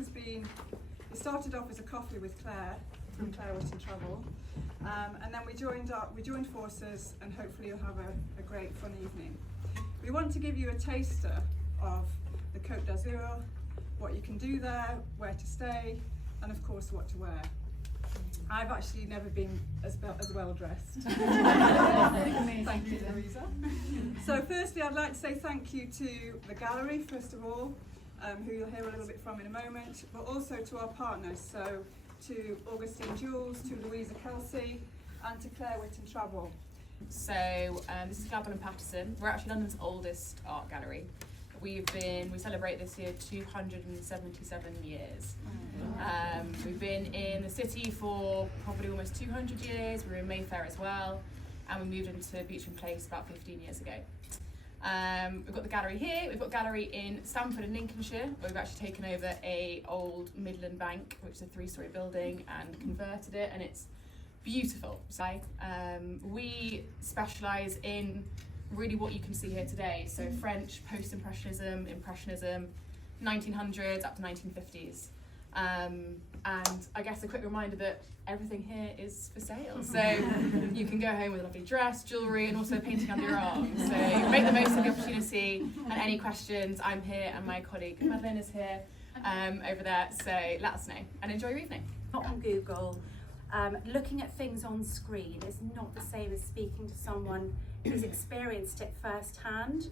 started off as a coffee with Claire from Claire Witten Travel, and then we joined forces, and hopefully you'll have a great fun evening. We want to give you a taster of the Côte d'Azur, what you can do there, where to stay, and of course what to wear. I've actually never been as well dressed. Thank you, Louisa. So firstly, I'd like to say thank you to the gallery, first of all, who you'll hear a little bit from in a moment, but also to our partners, so to Augustine Jewels, to Louisa Kelsey, and to Claire Witten Travel. So this is Gladwell Patterson. We're actually London's oldest art gallery. We celebrate this year 277 years. We've been in the city for probably almost 200 years. We were in Mayfair as well, and we moved into Beecham Place about 15 years ago. We've got the gallery here. We've got a gallery in Stamford in Lincolnshire, where we've actually taken over a old Midland bank, which is a 3-storey building, and converted it, and it's beautiful. So we specialise in really what you can see here today. So French, post-impressionism, impressionism, 1900s up to 1950s. And I guess a quick reminder that everything here is for sale. So you can go home with a lovely dress, jewellery, and also painting under your arm. So make the most of the opportunity, and any questions, I'm here, and my colleague Madeline is here over there. So let us know and enjoy your evening. Not on Google. Looking at things on screen is not the same as speaking to someone who's experienced it firsthand.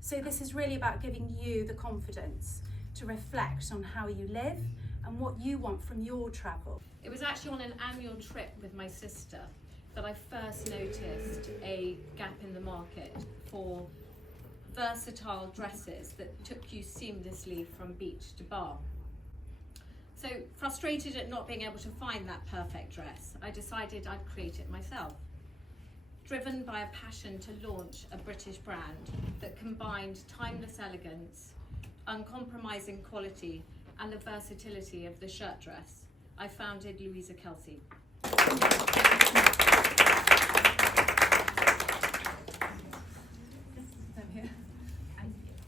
So this is really about giving you the confidence to reflect on how you live and what you want from your travel. It was actually on an annual trip with my sister that I first noticed a gap in the market for versatile dresses that took you seamlessly from beach to bar. So, frustrated at not being able to find that perfect dress, I decided I'd create it myself. Driven by a passion to launch a British brand that combined timeless elegance, uncompromising quality, and the versatility of the shirt dress, I founded Louisa Kelsey.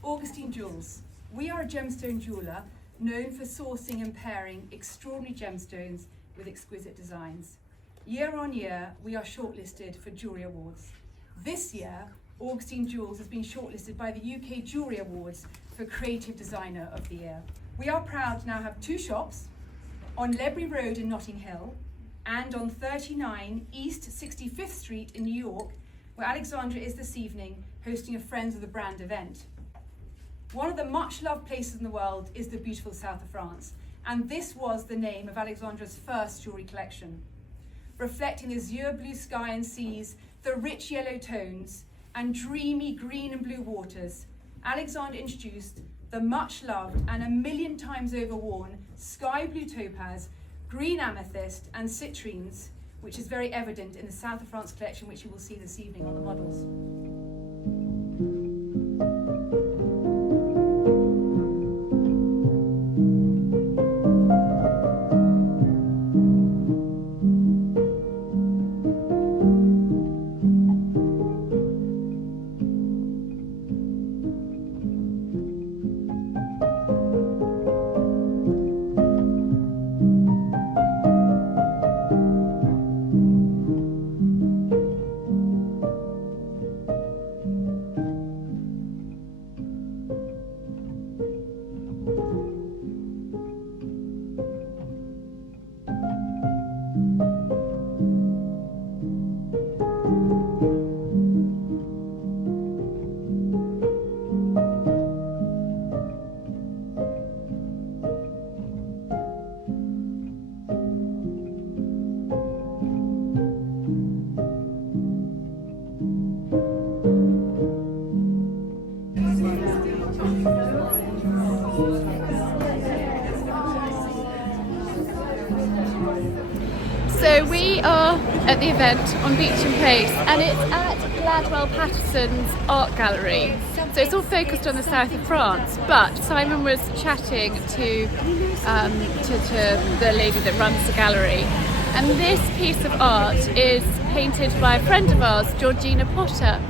Augustine Jewels. We are a gemstone jeweller known for sourcing and pairing extraordinary gemstones with exquisite designs. Year on year, we are shortlisted for jewellery awards. This year, Augustine Jewels has been shortlisted by the UK Jewellery Awards for Creative Designer of the Year. We are proud to now have 2 shops on Ledbury Road in Notting Hill and on 39 East 65th Street in New York, where Alexandra is this evening hosting a Friends of the Brand event. One of the much loved places in the world is the beautiful south of France, and this was the name of Alexandra's first jewellery collection. Reflecting the azure blue sky and seas, the rich yellow tones, and dreamy green and blue waters, Alexandra introduced the much loved and 1,000,000 times over worn sky blue topaz, green amethyst, and citrines, which is very evident in the south of France collection, which you will see this evening on the models. So we are at the event on Beecham Place, and it's at Gladwell Patterson's art gallery. So it's all focused on the south of France, but Simon was chatting to the lady that runs the gallery, and this piece of art is painted by a friend of ours, Georgina Potter,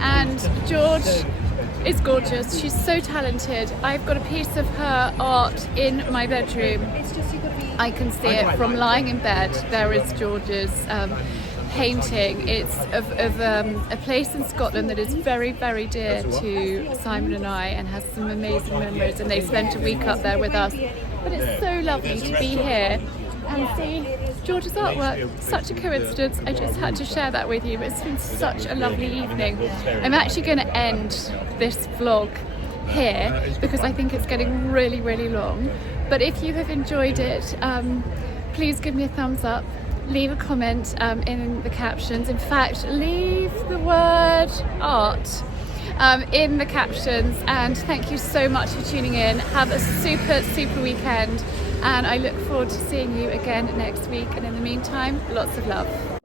and George is gorgeous. She's so talented. I've got a piece of her art in my bedroom. I can see it from lying in bed. There is George's painting. It's of a place in Scotland that is very, very dear to Simon and I, and has some amazing memories, and they spent a week up there with us. But it's so lovely to be here and see George's artwork. Such a coincidence. I just had to share that with you. It's been such a lovely evening. I'm actually going to end this vlog here because I think it's getting really, really long. But if you have enjoyed it, please give me a thumbs up, leave a comment in the captions. In fact, leave the word art in the captions, and thank you so much for tuning in. Have a super, super weekend, and I look forward to seeing you again next week, and in the meantime, lots of love.